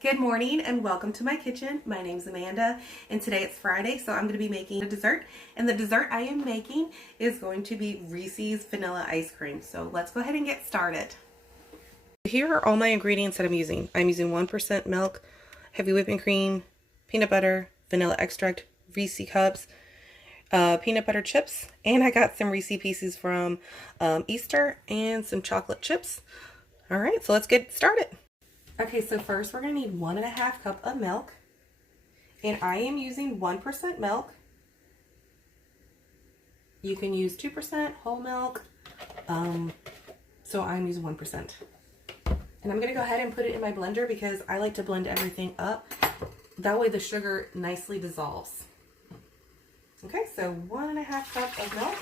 Good morning and welcome to my kitchen. My name's Amanda and today it's Friday, so I'm going to be making a dessert. And the dessert I am making is going to be Reese's vanilla ice cream. So let's go ahead and get started. Here are all my ingredients that I'm using. I'm using 1% milk, heavy whipping cream, peanut butter, vanilla extract, Reese cups, peanut butter chips, and I got some Reese pieces from Easter and some chocolate chips. All right, so let's get started. Okay, so first we're going to need 1.5 cups of milk, and I am using 1% milk. You can use 2% whole milk, so I'm using 1%. And I'm going to go ahead and put it in my blender because I like to blend everything up. That way the sugar nicely dissolves. Okay, so 1.5 cups of milk.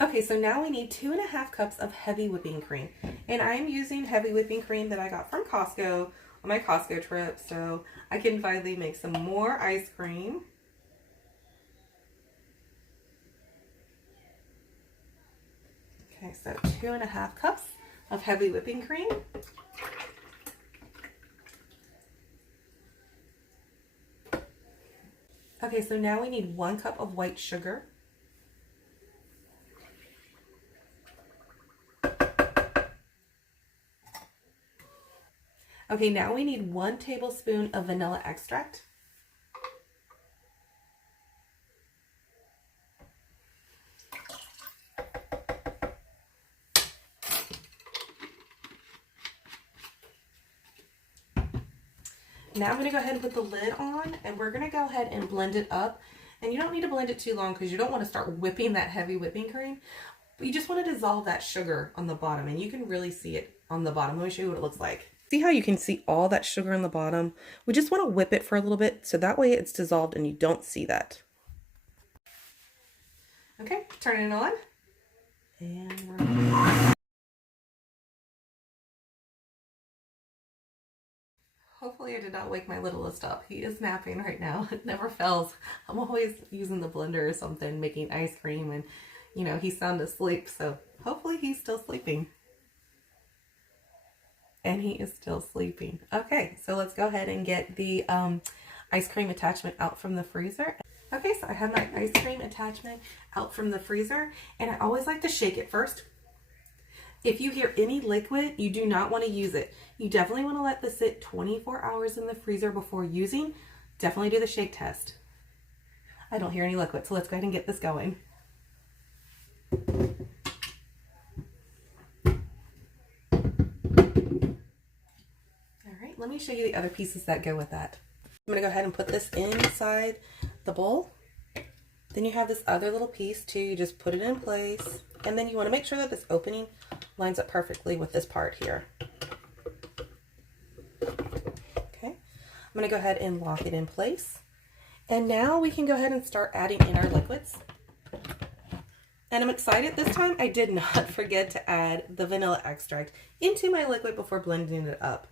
Okay, so now we need 2.5 cups of heavy whipping cream. And I'm using heavy whipping cream that I got from Costco on my Costco trip, so I can finally make some more ice cream. Okay, so 2.5 cups of heavy whipping cream. Okay, so now we need 1 cup of white sugar. Okay, now we need 1 tablespoon of vanilla extract. Now I'm going to go ahead and put the lid on, and we're going to go ahead and blend it up. And you don't need to blend it too long because you don't want to start whipping that heavy whipping cream. But you just want to dissolve that sugar on the bottom, and you can really see it on the bottom. Let me show you what it looks like. See how you can see all that sugar on the bottom? We just want to whip it for a little bit so that way it's dissolved and you don't see that. Okay, turn it on. And we're... Hopefully I did not wake my littlest up. He is napping right now. It never fails. I'm always using the blender or something, making ice cream, and you know, he's sound asleep, so hopefully he's still sleeping. And he is still sleeping. Okay, so let's go ahead and get the ice cream attachment out from the freezer. Okay, so I have my ice cream attachment out from the freezer, and I always like to shake it first. If you hear any liquid, you do not want to use it. You definitely want to let this sit 24 hours in the freezer before using. Definitely do the shake test. I don't hear any liquid, so let's go ahead and get this going. Let me show you the other pieces that go with that. I'm going to go ahead and put this inside the bowl. Then you have this other little piece too. You just put it in place. And then you want to make sure that this opening lines up perfectly with this part here. Okay. I'm going to go ahead and lock it in place. And now we can go ahead and start adding in our liquids. And I'm excited this time I did not forget to add the vanilla extract into my liquid before blending it up.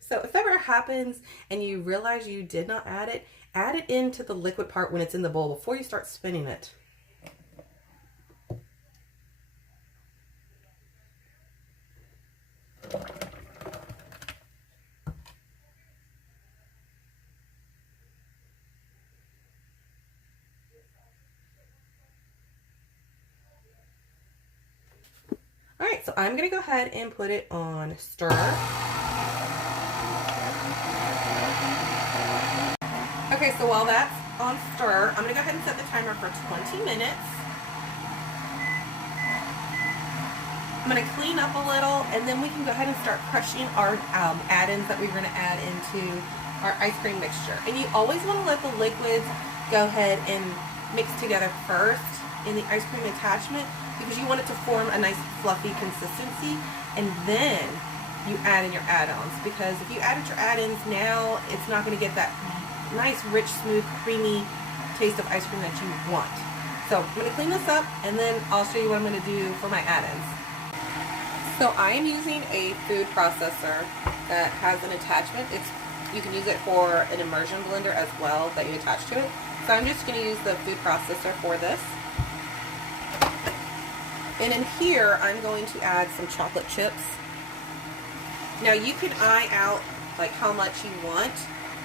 So if ever happens and you realize you did not add it into the liquid part when it's in the bowl before you start spinning it. All right, so I'm going to go ahead and put it on stir. Okay, so while that's on stir, I'm going to go ahead and set the timer for 20 minutes. I'm going to clean up a little, and then we can go ahead and start crushing our add-ins that we're going to add into our ice cream mixture. And you always want to let the liquids go ahead and mix together first in the ice cream attachment because you want it to form a nice fluffy consistency, and then you add in your add-ons, because if you added your add-ins now, it's not going to get that nice, rich, smooth, creamy taste of ice cream that you want. So I'm going to clean this up, and then I'll show you what I'm going to do for my add-ins. So I am using a food processor that has an attachment. You can use it for an immersion blender as well that you attach to it. So I'm just going to use the food processor for this. And in here, I'm going to add some chocolate chips. Now you can eye out like how much you want.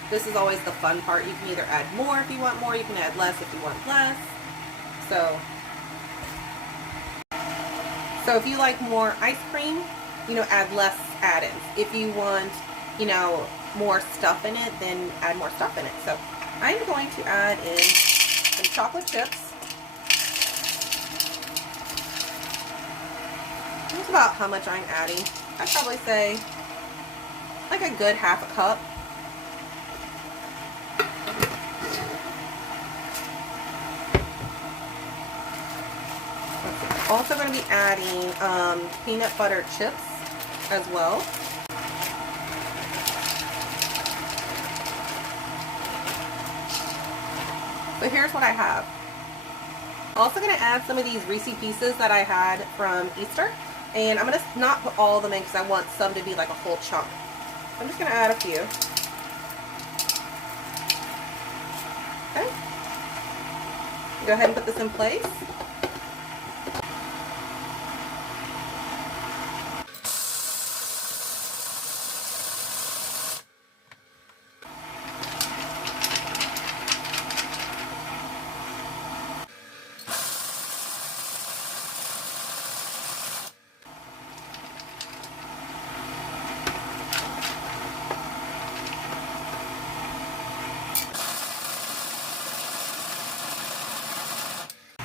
This is always the fun part. You can either add more if you want more, you can add less if you want less. So if you like more ice cream, you know, add less add-ins. If you want, you know, more stuff in it, then add more stuff in it. So I'm going to add in some chocolate chips. That's about how much I'm adding. I'd probably say like a good half a cup. Also going to be adding peanut butter chips as well. So here's what I have. Also going to add some of these Reese pieces that I had from Easter. And I'm going to not put all of them in because I want some to be like a whole chunk. I'm just going to add a few. Okay. Go ahead and put this in place.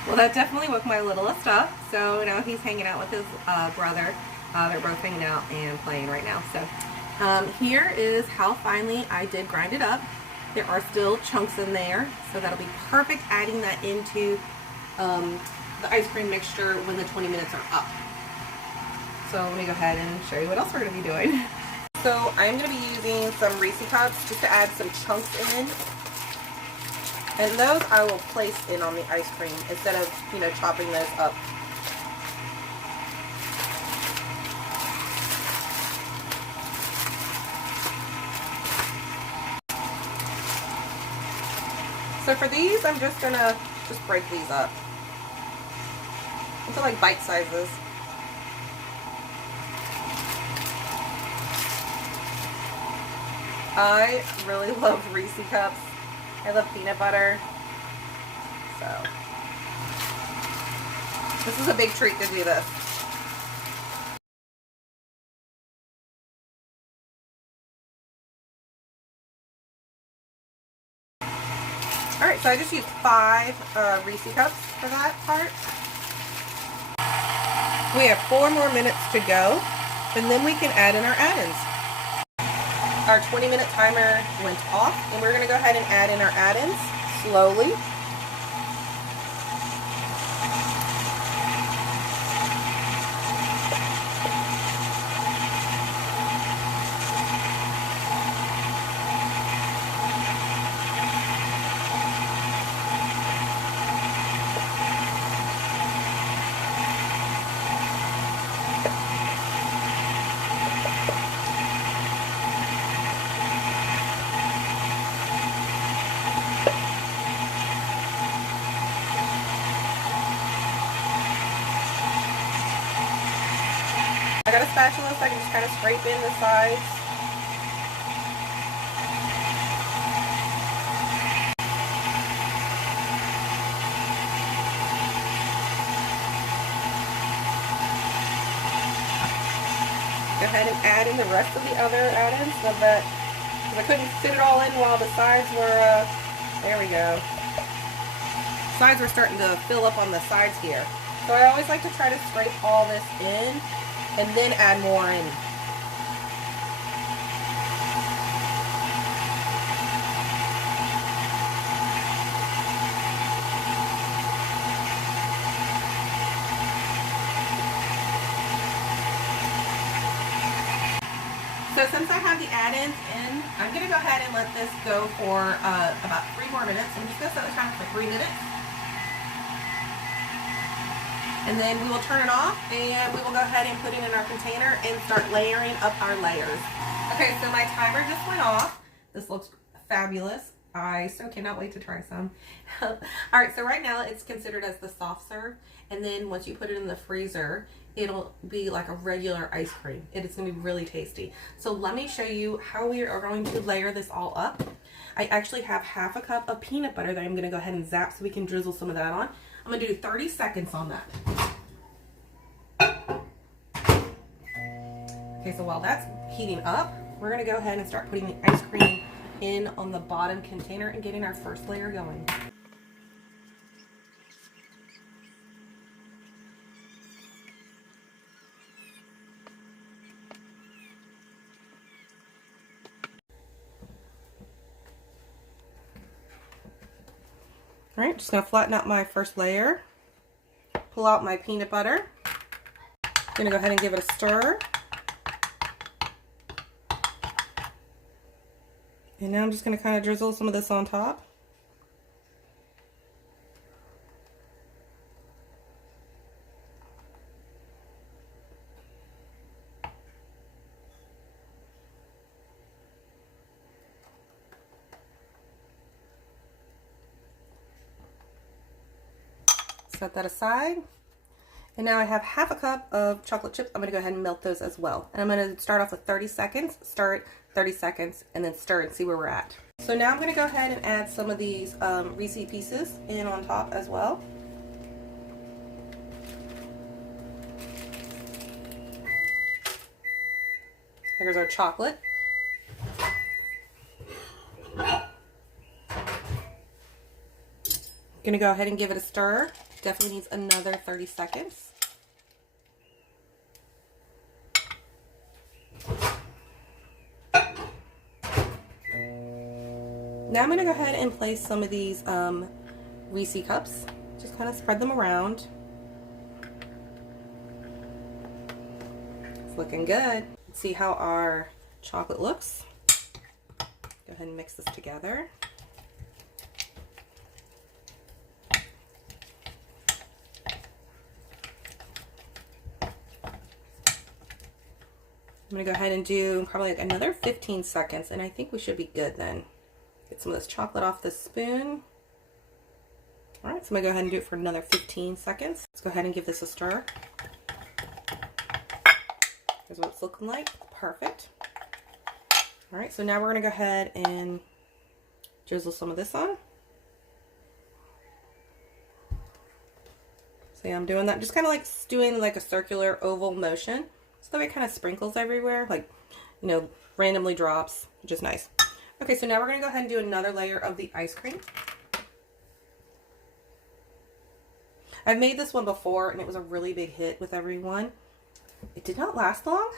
Well, that definitely woke my littlest up. So now he's hanging out with his brother. They're both hanging out and playing right now. So here is how finely I did grind it up. There are still chunks in there, so that'll be perfect adding that into the ice cream mixture when the 20 minutes are up. So let me go ahead and show you what else we're going to be doing. So I'm going to be using some Reese cups just to add some chunks in. And those I will place in on the ice cream instead of, you know, chopping those up. So for these, I'm just gonna break these up into like bite sizes. I really love Reese cups. I love peanut butter, so this is a big treat to do this. Alright, so I just used 5 Reese cups for that part. We have 4 more minutes to go, and then we can add in our add-ins. Our 20-minute timer went off, and we're going to go ahead and add in our add-ins slowly. I got a spatula so I can just kind of scrape in the sides. Go ahead and add in the rest of the other add-ins so that, because I couldn't fit it all in while the sides were, there we go. Sides were starting to fill up on the sides here. So I always like to try to scrape all this in and then add more in. So since I have the add-ins in, I'm going to go ahead and let this go for about 3 more minutes. I'm just going to set the timer for 3 minutes. And then we will turn it off and we will go ahead and put it in our container and start layering up our layers. Okay, so my timer just went off. This looks fabulous. I so cannot wait to try some. All right, so right now it's considered as the soft serve. And then once you put it in the freezer, it'll be like a regular ice cream. It is going to be really tasty. So let me show you how we are going to layer this all up. I actually have half a cup of peanut butter that I'm going to go ahead and zap so we can drizzle some of that on. I'm going to do 30 seconds on that. Okay, so while that's heating up, we're going to go ahead and start putting the ice cream in on the bottom container and getting our first layer going. All right, just going to flatten out my first layer. Pull out my peanut butter. I'm going to go ahead and give it a stir. And now I'm just going to kind of drizzle some of this on top. Set that aside. And now I have half a cup of chocolate chips. I'm going to go ahead and melt those as well. And I'm going to start off with 30 seconds, stir it 30 seconds, and then stir and see where we're at. So now I'm going to go ahead and add some of these Reese pieces in on top as well. Here's our chocolate. Going to go ahead and give it a stir. Definitely needs another 30 seconds. Now I'm going to go ahead and place some of these Reese cups. Just kind of spread them around. It's looking good. Let's see how our chocolate looks. Go ahead and mix this together. I'm going to go ahead and do probably like another 15 seconds, and I think we should be good then. Get some of this chocolate off the spoon. All right, so I'm going to go ahead and do it for another 15 seconds. Let's go ahead and give this a stir. Here's what it's looking like. Perfect. All right, so now we're going to go ahead and drizzle some of this on. So yeah, I'm doing that. Just kind of like doing like a circular oval motion. So that way it kind of sprinkles everywhere, like, you know, randomly drops, which is nice. Okay, so now we're going to go ahead and do another layer of the ice cream. I've made this one before, and it was a really big hit with everyone. It did not last long.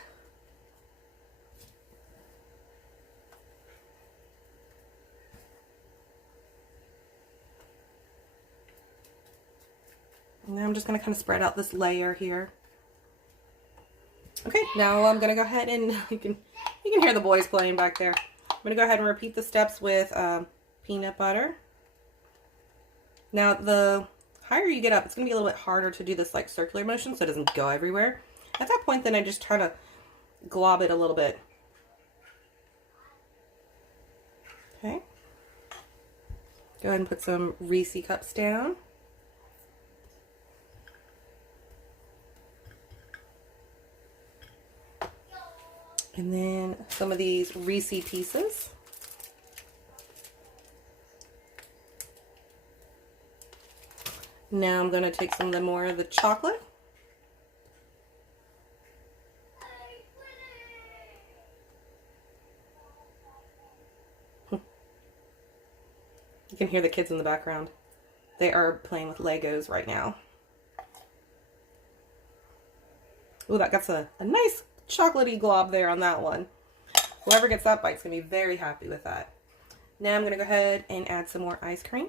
And now I'm just going to kind of spread out this layer here. Okay, now I'm going to go ahead and you can hear the boys playing back there. I'm going to go ahead and repeat the steps with peanut butter. Now, the higher you get up, it's going to be a little bit harder to do this like circular motion so it doesn't go everywhere. At that point, then I just try to glob it a little bit. Okay. Go ahead and put some Reese cups down. And then some of these Reese pieces. Now I'm going to take some of the more of the chocolate. You can hear the kids in the background. They are playing with Legos right now. Ooh, that gets a nice chocolatey glob there on that one. Whoever gets that bite's going to be very happy with that. Now I'm going to go ahead and add some more ice cream.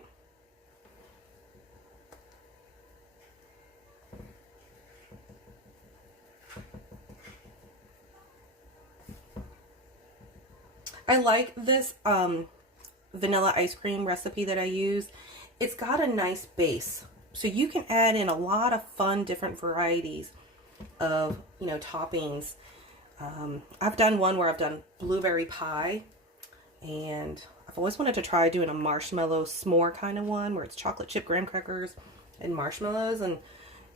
I like this vanilla ice cream recipe that I use. It's got a nice base, so you can add in a lot of fun different varieties of, you know, toppings. I've done one where I've done blueberry pie, and I've always wanted to try doing a marshmallow s'more kind of one where it's chocolate chip graham crackers and marshmallows, and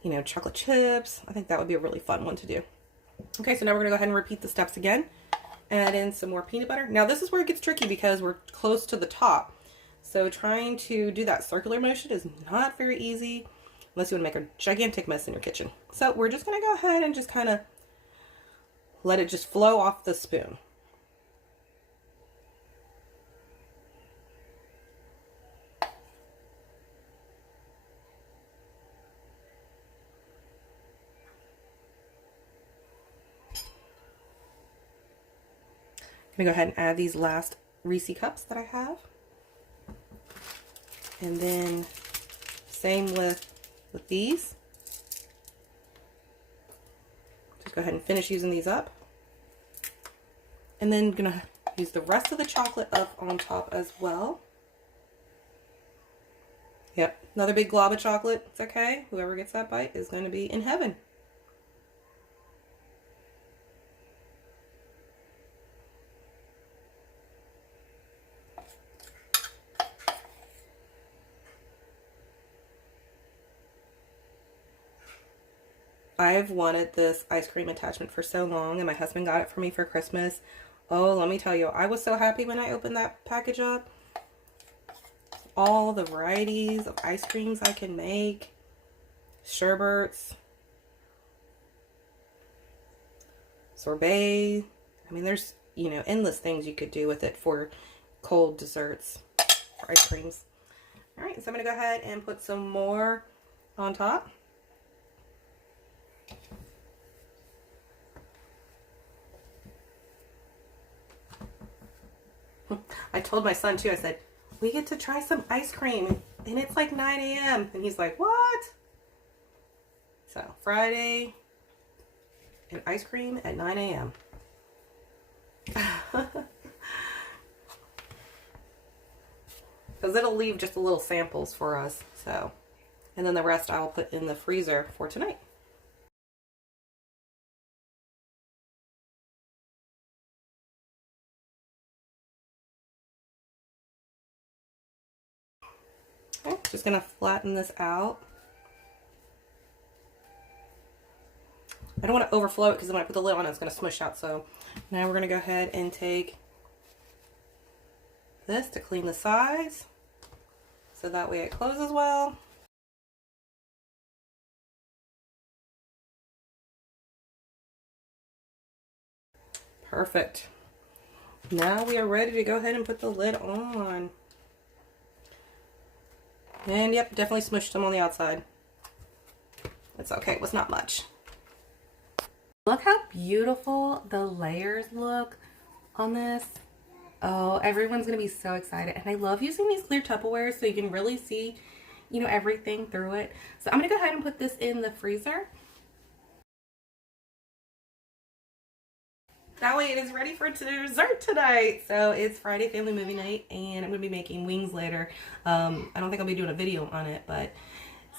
you know, chocolate chips. I think that would be a really fun one to do. Okay, so now we're gonna go ahead and repeat the steps again. Add in some more peanut butter. Now this is where it gets tricky because we're close to the top. So trying to do that circular motion is not very easy unless you want to make a gigantic mess in your kitchen. So we're just gonna go ahead and just kind of let it just flow off the spoon. I'm gonna go ahead and add these last Reese cups that I have. And then same with these. Just go ahead and finish using these up. And then gonna use the rest of the chocolate up on top as well. Yep, another big glob of chocolate. It's okay. Whoever gets that bite is going to be in heaven. I've wanted this ice cream attachment for so long, and my husband got it for me for Christmas. Oh, let me tell you, I was so happy when I opened that package up. All the varieties of ice creams I can make, sherbets, sorbet. I mean, there's, you know, endless things you could do with it for cold desserts, for ice creams. All right, so I'm gonna go ahead and put some more on top. I told my son too, I said, we get to try some ice cream and it's like 9 a.m. And he's like, what? So Friday and ice cream at 9 a.m. Because it'll leave just a little samples for us. So, and then the rest I'll put in the freezer for tonight. Okay, just gonna flatten this out. I don't want to overflow it because when I put the lid on it's gonna smush out. So now we're gonna go ahead and take this to clean the sides so that way it closes well. Perfect. Now we are ready to go ahead and put the lid on. And yep, definitely smushed them on the outside. It's okay, it was not much. Look how beautiful the layers look on this. Oh, everyone's gonna be so excited. And I love using these clear Tupperwares so you can really see, you know, everything through it. So I'm gonna go ahead and put this in the freezer. That way it is ready for dessert tonight. So it's Friday family movie night and I'm gonna be making wings later. I don't think I'll be doing a video on it, but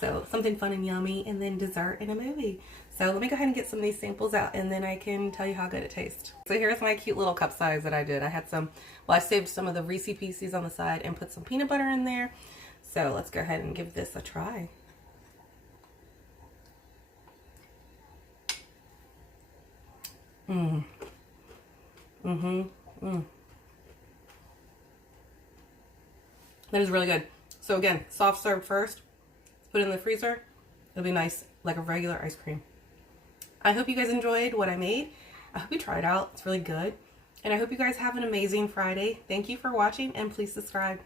so something fun and yummy and then dessert and a movie. So let me go ahead and get some of these samples out and then I can tell you how good it tastes. So here's my cute little cup size that I did. I had some, well, I saved some of the Reese Pieces on the side and put some peanut butter in there. So let's go ahead and give this a try. That is really good. So again, soft serve first, put it in the freezer. It'll be nice, like a regular ice cream. I hope you guys enjoyed what I made. I hope you try it out. It's really good. And I hope you guys have an amazing Friday. Thank you for watching and please subscribe.